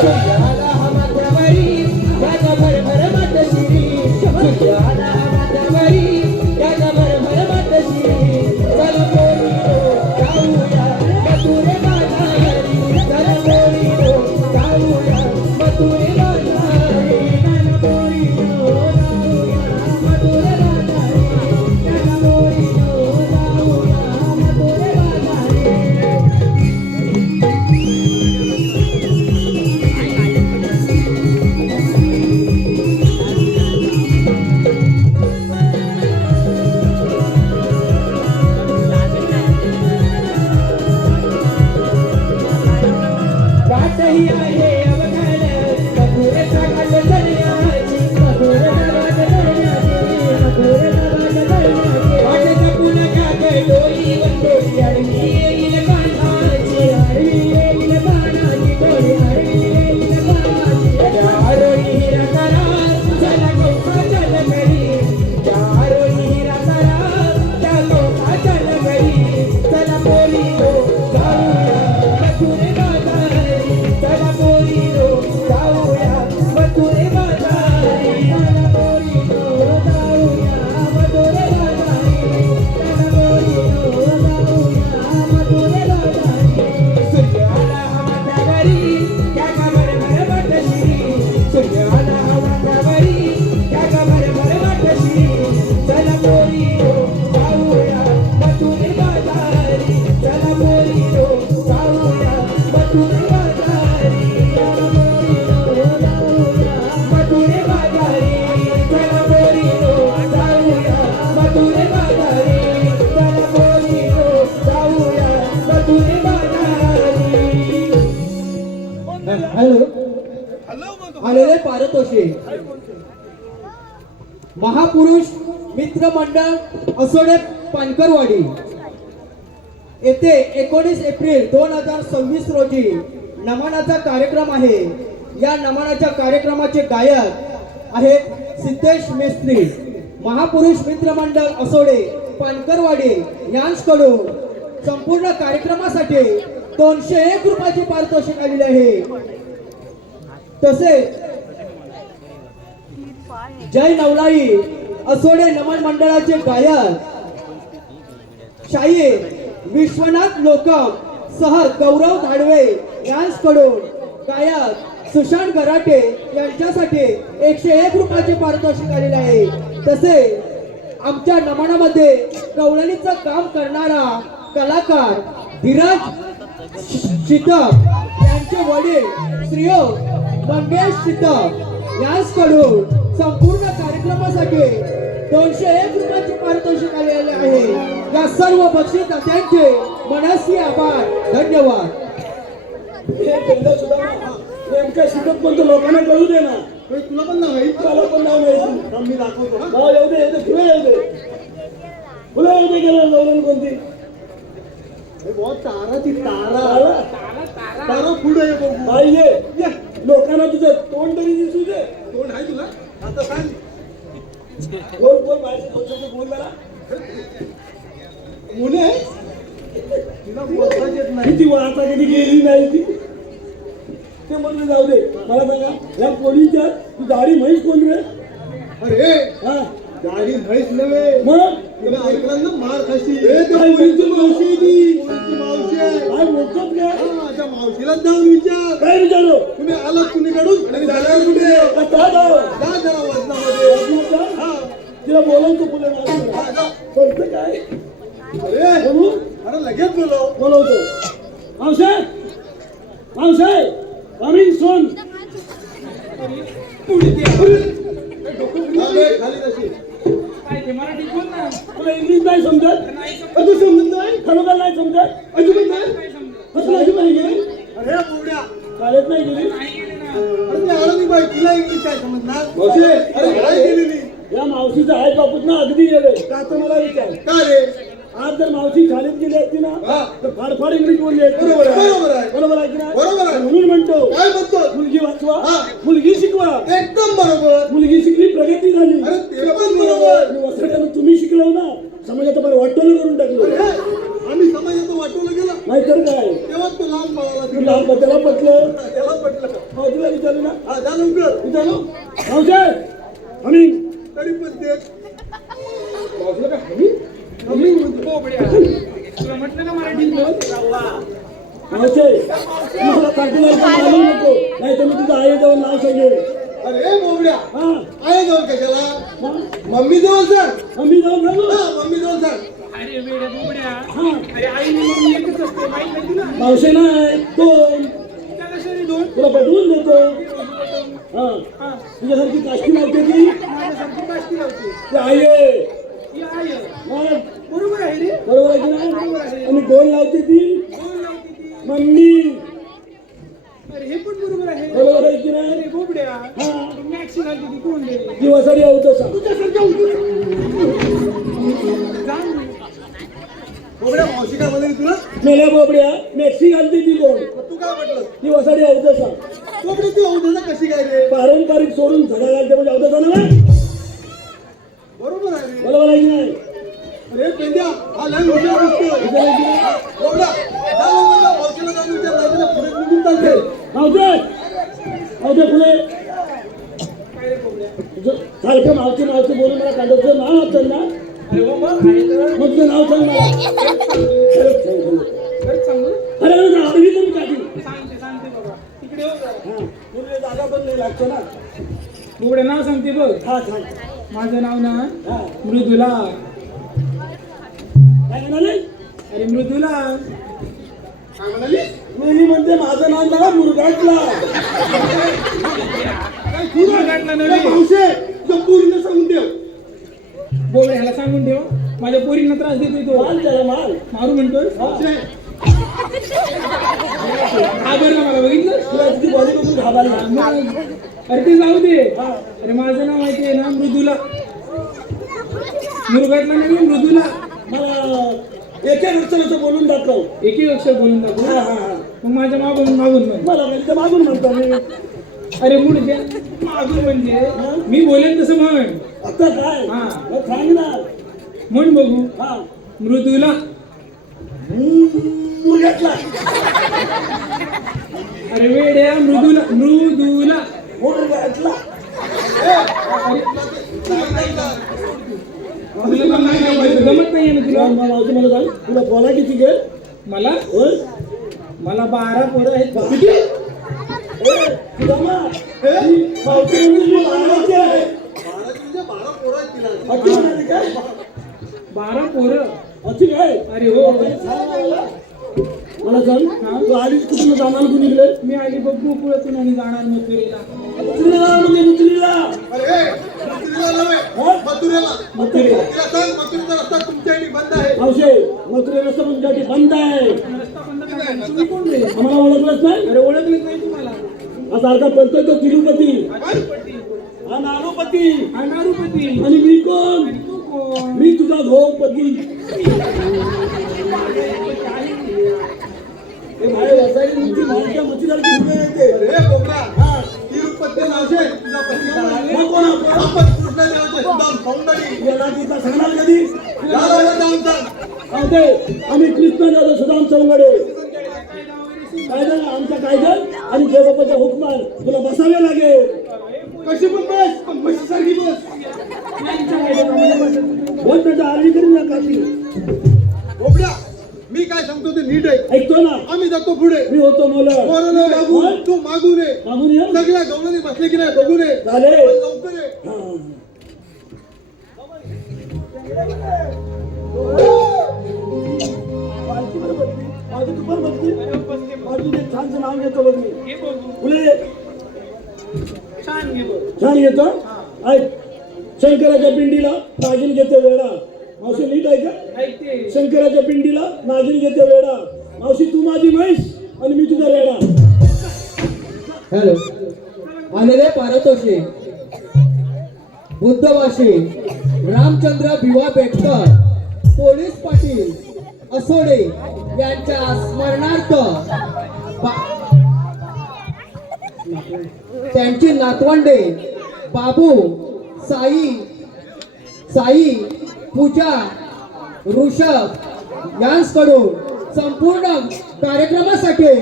सूर्याला हा माथ्यावरी त्याच्या भर भर मातश्री. सूर्याला हा माथ्यावरी त्याच्या भर भर मातश्री. चल पोरीनो जाऊया मथुरे बाजारी. चल पोरीनो जाऊया मथुरे बाजारी. चल पोरीनो जाऊया मथुरे बाजारी. चल पोरीनो जाऊया मथुरे बाजारी. वाटही आहे अवघड मथुरेचा घाट करण्याची. मथुरेचा घाट करण्याची. मथुरेचा घाट करण्याची. वाट जपून घ्या गं डोई वंडोई आडवी येईल कान्हाची. आडवी येईल कान्हाची. डोई आडवी येईल कान्हाची. त्या आरोही हिरा करा चला कौसा चल घरी. त्या आरोही हिरा करा त्या कौसा चल घरी. चला पोरीनो जाऊया मथुरे बाजारी. चला पोरीनो जाऊया मथुरे बाजारी. चला पोरीनो जाऊया मथुरे बाजारी. चला पोरीनो जाऊया मथुरे बाजारी. सूर्य आला हा माथ्यावरी त्याच्या भर भर मातश्री. सूर्य आला हा माथ्यावरी त्याच्या भर भर मातश्री. चला पोरीनो जाऊया मथुरे बाजारी. चला पोरीनो जाऊया मथुरे बाजारी. चला पोरीनो जाऊया मथुरे बाजारी. चला पोरीनो जाऊया मथुरे बाजारी. चला पोरीनो जाऊया मथुरे बाजारी. हॅलो आलेले पारितोषिक महापुरुष मित्र मंडळ असोडे पानकरवाडी येथे 19 एप्रिल 2026 रोजी नमनाचा कार्यक्रम आहे. या नमनाच्या कार्यक्रमाचे गायक आहेत सिद्धेश मेस्त्री. महापुरुष मित्र मंडळ असोडे पानकरवाडी यांच्याकडून संपूर्ण कार्यक्रमासाठी 201 रुपयाचे पारितोषिक आलेले आहे. तसेच जय नवलाई असोडे नमन मंडळाचे गायक शाहीर विश्वनाथ लोकम सह गौरव धाडवे यांच्याकडून गायक सुशांत गराटे यांच्यासाठी 101 रुपयाचे पारितोषिक आलेले आहे. तसे आमच्या नमनामध्ये गवळणीचं काम करणारा कलाकार धीरज शितप यांचे वडील श्रीयोग मंगेश शितप यांच्याकडून संपूर्ण कार्यक्रमासाठी 201 रुपयाचे पारितोषिक आलेले आहे. या सर्व बक्षीसदात्यांचे मनस्वी आभार, धन्यवाद. हे पेंडा सुद्धा नेमका शिकत पण तो लोकांना कळू दे ना. तुला पण नाव आहे मला पण नाव माहिती. मी दाखवतो हा. नाव येऊ दे, येऊ दे, फुलं येऊ दे, फुलं येऊ दे. गेलं गवळण कोणती हे बहुत तारा ती तारा आला? तारा पुढे आहे बघू. बाई ये लोकांना तुझं तोंड तरी दिसू दे. तोंड आहे तुला आता सांग. बोल बोल बाहेर बोल मला. मुले आहे तिला बोलता येत नाही. किती आता कधी गेली नाही ती. ते म्हणून जाऊ दे. मला सांगा या पोलीसच्या तू गाडी म्हैस कोण रे? अरे हा गाडी म्हैस नव्हे. मग तुला ऐकलं ना मार खाशी. पोलीसची मावशी आहे ती. पोलीसची मावशी आहे. काय बोलतात काय? हा, त्या मावशीला जाऊन विचार. काय विचारू? तुम्ही आलात कुणीकडून आणि जाणार कुठे? आता जाऊ. जा जरा वजनामध्ये. हा. तिला बोलवतो फुले हा, जा. बोलतं काय अरे बोलू अरे लगेच बोलव. बोलवतो. मावशे मावशे कमिंग सून. हा, बे, खाली तशी. तुला इंग्लिश नाही समजत? तू समजत नाही? खरोखर नाही समजत? अजिबात नाही. कसं अशी नाही गेली? अरे बोबड्या. शाळेत नाही गेली? अरे ती आळंदी बाई तिला इंग्लिश काय समजणार? मावशी, अरे काय गेलेली? या मावशीचा आहे बापूत ना अगदी गेले का तर मला विचार. का रे? आज जर मावशी शाळेत गेली असती ना हा. तर फार इंग्लिश बोलली असती. बरोबर आहे. बरोबर आहे. बरोबर आहे की नाही? बरोबर आहे. म्हणून म्हणतो काय म्हणतो? मुलगी वाचवा, हा. मुलगी शिकवा. एकदम बरोबर. मुलगी शिकली प्रगती झाली. अरे ते पण बरोबर. आणि वसरट्यानं तुम्ही शिकलो ना समाजाचं फार वाटोलं करून अरे, टाकलं. आम्ही समाजाचं वाटवलं गेलं नाहीतर काय तेव्हा तो लहान बाळाला तुला त्याला पटलं. त्याला पटलं. मावशीला विचारू ना. हा जा लवकर. विचारू मावशे आम्ही तरी पण ते मावशीला काय हमी आम्ही म्हणतो. तुला म्हटलं ना मराठीत बोल. मावशे मला पाठीला मालूम नको नाही तर मी तुझं आई जाऊन नाव सांगेल. अरे बोबड्या हा आहे जवळ कशाला? मग मम्मी जवळ सांग. आम्ही जाऊन सांगू. हा मम्मी जवळ सांग. अरे वेड्या बोबड्या. हा अरे आई मम्मी एकच असते माहित नाही तुला. मावशे नाही दोन त्या कशा रे दोन? तुला पटवून देतो. हा हा, तुझ्यासारखी काष्टी नव्हती ती माझ्यासारखी काष्टी लावते. ती आई आहे. ती आई. मग बरोबर आहे रे. बरोबर आहे की नाही? आणि गोल लावते ती कोण लावते ती? मम्मी. अरे हे पण बरोबर आहे. बरोबर आहे की नाही? अरे बोबड्या. हा मॅक्सी घालते ती कोण रे? ती वसाडी होतं सांग. जाण रे. बोबड्या मावशी काय बोलली तुला? मेल्या बोबड्या मेक्सी घालते ती कोण? तू काय म्हटलं? ती वसाडी होतं सांग. बोबडी ती औषधं कशी काय रे? पारंपरिक सोडून झगा घालते म्हणजे होतं ना. बरोबर आहे रे. बरोबर आहे की नाही? अरे पेंड्या हा लहान हुशार असतो. बोबड्या जा लवकर मावशीला जाऊन विचार. नाही तर पुढे निघून चालते. मावशे फुले सारखं मावशी मावशी बोलून मला काढवतं नाव वाचल ना. अरे हो मग आहे तर. मग तुझं नाव सांग मला. खरंच सांगू? अरे आवडी तुम्ही काढली. सांगते बाबा. तिकडे हो जरा. हा तुला जागा पण नाही लागतो ना. बोबड्या नाव सांगते बघ. हा सांग. माझं नाव ना हा मृदुला. काय म्हणाले? अरे मृदुला. काय म्हणाली? मी म्हणते माझं नाव मला मुरगाटला. काय तू मुरगाटला नव्हे. काय मावशी तुझ्या पोरीला सांगून ठेव. बोबड्या ह्याला सांगून ठेव. माझ्या पोरींना त्रास देतोय तो. माल त्याला माल. मारू म्हणतोय. मावशी, हा बरं ना मला बघितलं. तुला तिची बॉडी बघून घाबरला. मग अरे ते जाऊ दे. हा अरे माझं नाव माहिती आहे ना मृदुला. मुरगाटला नाही मृदुला. मला एका अक्षराचं बोलून दाखव. एक एक अक्षर बोलून दाखव. हा हा हा मग माझ्या मागून म्हण. मला म्हणजे ते मागून म्हणतो मी. अरे मुडद्या मागून म्हणजे मी बोलेन तसं म्हण. आता काय? हा. मग सांग ना. म्हण बघू. हा मृदुला. मुरगाटला. अरे वेड्या मृदुला मृदुला. मुरगाटला. तुला जमत नाहीये ना तुला. मला सांग तुला बोला किती घे? मला होय मला 12 पोरं आहेत. किती? ए, तुझा मा. ए, मावशी इंग्लिश बोलायची आहे. 12 तुझ्या 12 पोरं आहेत तिला. अति म्हणाली काय 12 पोरं. अति काय अरे हो, मला सांग तू आलीच कुठून जाणार कुणीकडे मी आली बघ गोकुळातून आणि जाणार मथुरेला. मुलीला अरे मथुरेला नव्हे, मथुरेला. मथुरेला तिला सांग मथुरेचा रस्ता तुमच्यासाठी बंद आहे. मावशे मथुरे रस्ता तुमच्यासाठी बंद आहे. रस्ता बंद करा. तुम्ही कोण रे? आम्हाला ओळखलंच नाही अरे ओळखलेच नाही तुम्हाला. हा सारखा बोलतोय तो तिरुपती अनारुपती. हा नारोपती अनारुपती. आणि मी कोण आणि तू कोण? मी तुझा भाऊपती हे बाहेर वसाई तुमची माणसं मच्छीदारची फुलं येते अरे बोबडा, हा तिरुपती नावशे तुझा पती कोण आहे? मग कोण आपण? आपण कृष्णदेवाचे सुदाम सौंदर्य. याला तिथं सांगणार कधी याला एवढं जाऊन सांग. सांगते आम्ही कृष्णदादा सुदाम चौंगडे काय झालं आमचा कायदा आणि देवबापाच्या हुकमान तुला बसावे लागेल कशी पण बस, पण म्हशीसारखी बस. बोल त्याच्या आरडी करू नका ती बोबड्या, मी काय सांगतो ते नीट आहे. ऐकतो ना आम्ही जातो पुढे. मी होतो मला पोराला मागून, तू मागून ये. मागून ये सगळ्या गवळणी बसले की नाही बघून ये. चालेल. पण लवकर ये. हा. माझी तू पण बसली माझी ते छानचं नाव घेतो बघ मी हे बघू. फुले छान घे बघ. छान घेतो ऐक शंकराच्या पिंडीला नागिन घेते वेळा मावशी नीट आहे का ऐकते. शंकराच्या पिंडीला नागिन घेते वेळा मावशी तू माझी म्हैस आणि मी तुझा रेडा हॅलो आलेले पारितोषिक बुद्धवाशी रामचंद्र भिवा बेटकर पोलीस पाटील असोडे यांच्या स्मरणार्थ त्यांची नातवंडे बाबू साई पूजा ऋषभ यांकडून संपूर्ण कार्यक्रमासाठी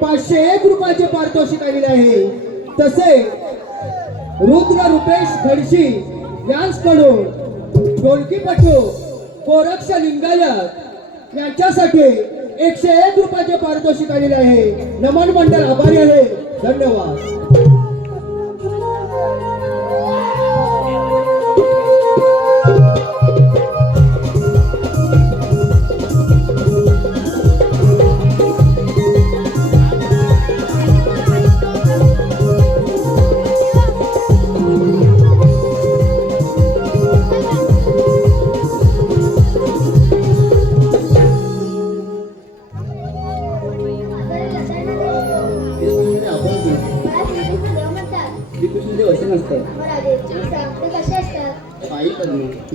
501 रुपयाचे पारितोषिक आलेले आहे. तसे रुद्र रुपेश घडशी यांकडून ढोलकीपटू गोरक्ष लिंगायत यांच्यासाठी 101 रुपयाचे पारितोषिक आलेले आहे. नमन मंडळ आभारी आहे. धन्यवाद.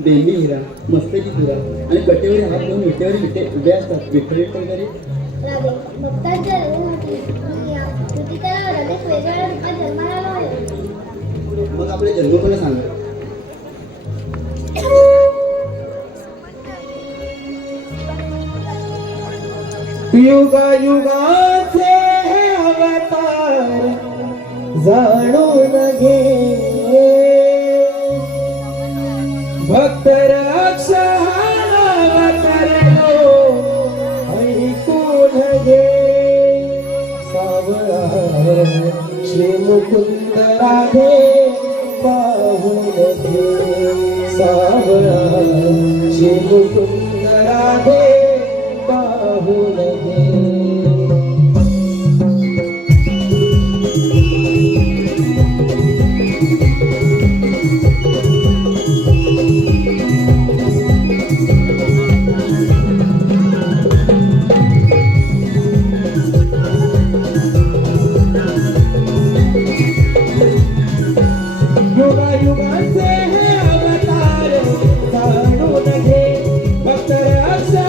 बेंबी हिरा मस्तकी हिरा आणि कटेवरी हात घेऊन विटेवर विटे उभे असतात विठ्ठल विठ्ठल करे भक्तांच्या मी या कृतीला हृदय वेगळ्या रूपात जन्माला आलो आहे. मग आपले जन्म पण सांगा युगा युगाचे अवतार जाणून घे भक्त रक्ष अवतरलो ऐकून घे सावळा श्री मुकुंद राधे पाहून घे सावळा श्री मुकुंद राधे पाहून घे युगा युगाचे हे अवतार जाणून घे भक्त रक्षा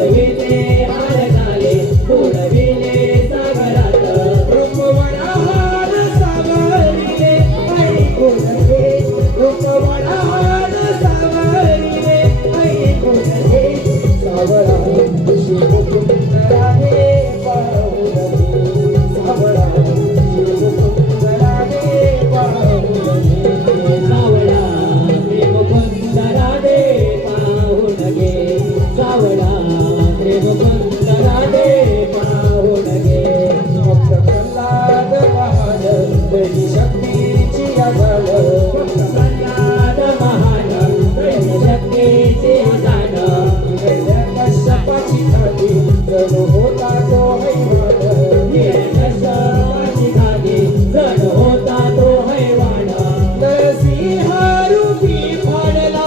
उडविले हार झाले उडविले सागरात रूपवनहार सावरिले ऐकून घे रूपवनहार सावरिले ऐकून घे सावळा शिवमुकुंद राधे पाहून घे सावळा शिवमुकुंद राधे पाहून घे सावळा प्रेमकुंद राधे पाहून घे सावळा प्रेमकुंद राधे पाहून घे भक्त प्रल्हाद महान दैवी शक्तीची आगमन प्रल्हाद महान दैवशक्तीचे दान कश्यपाची खाती जणू होता तो हैवान हिरण्यकश्यपाची खाती जण होता तो हैवान नरसिंहारूपी फाडला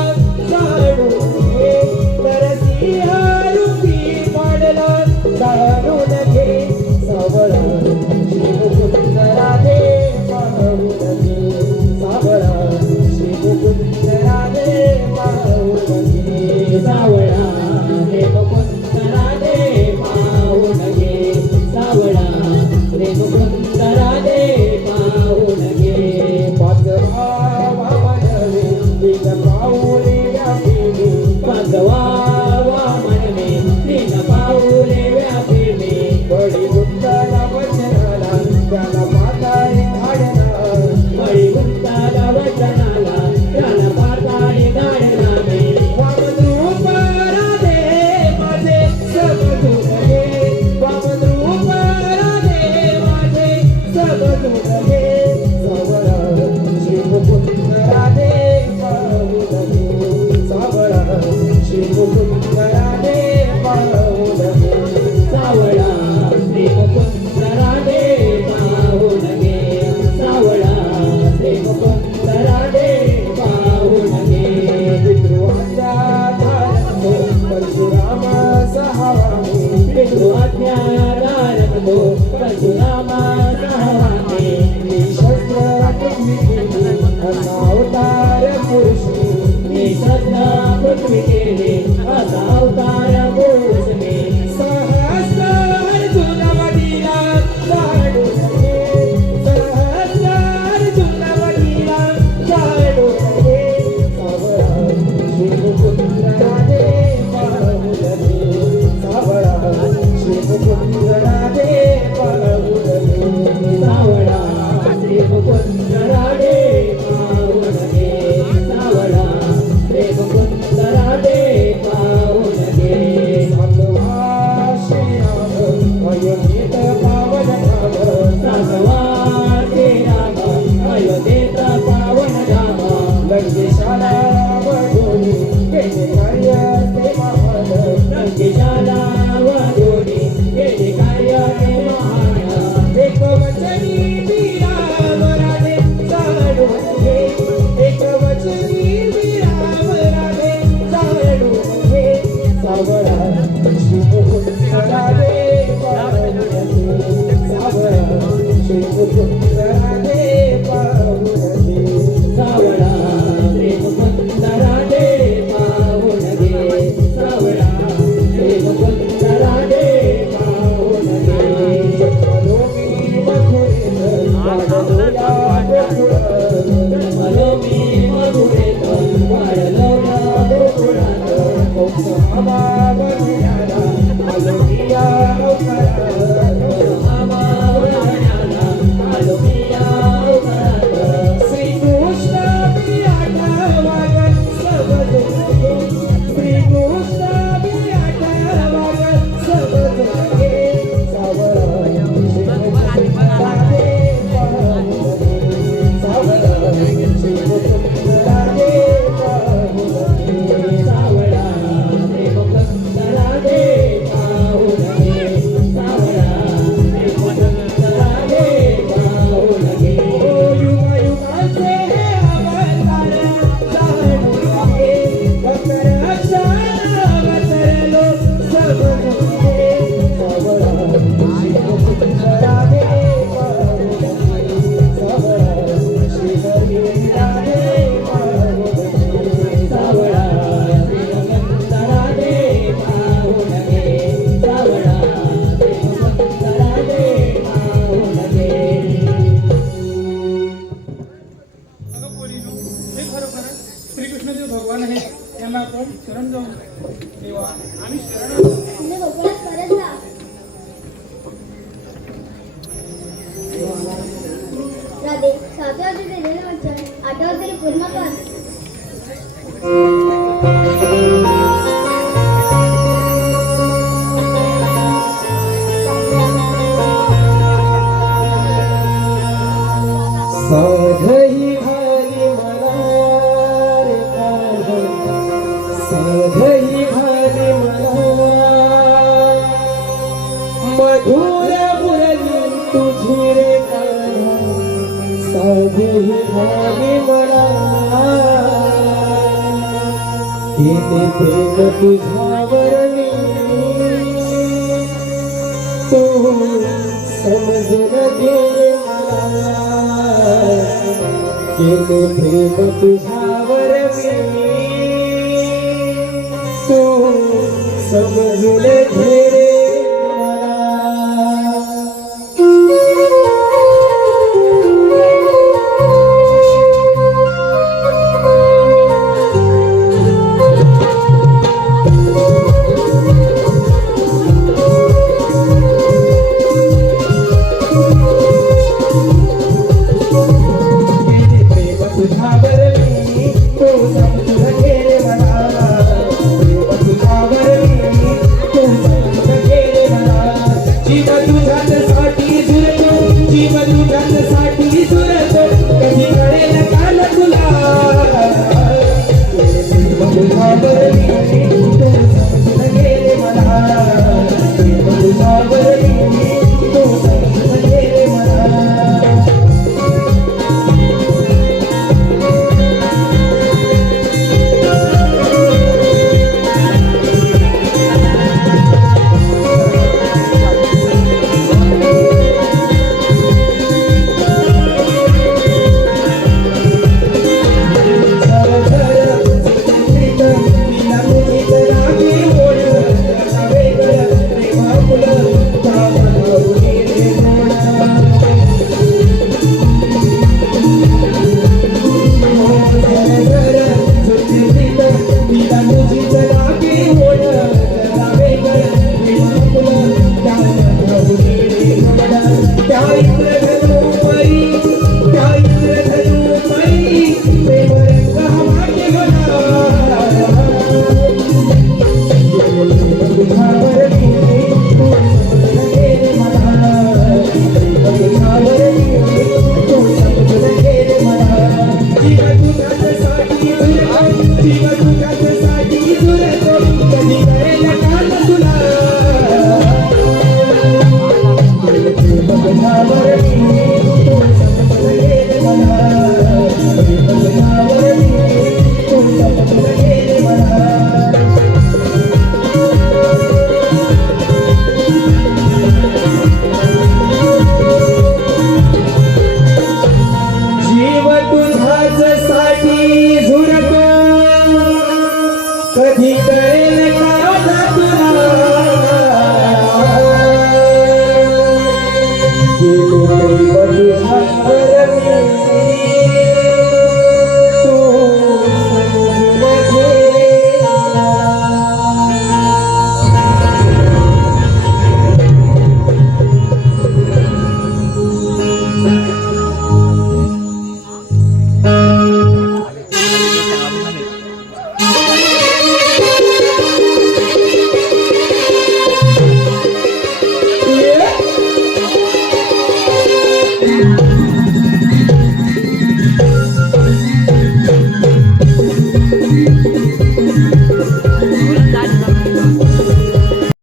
जाणून घे नरसिंहारूपी फाडला जाणून घे सावळा शिवमुकुंद राधे पाहून घे सावळा शिवमुकुंद राधे पाहून घे सावळा प्रेमकुंद राधे पाहून केले प्रेम तुझ्यावर मी तू समजून घे मला केले प्रेम तुझ्यावर मी तू समजून घे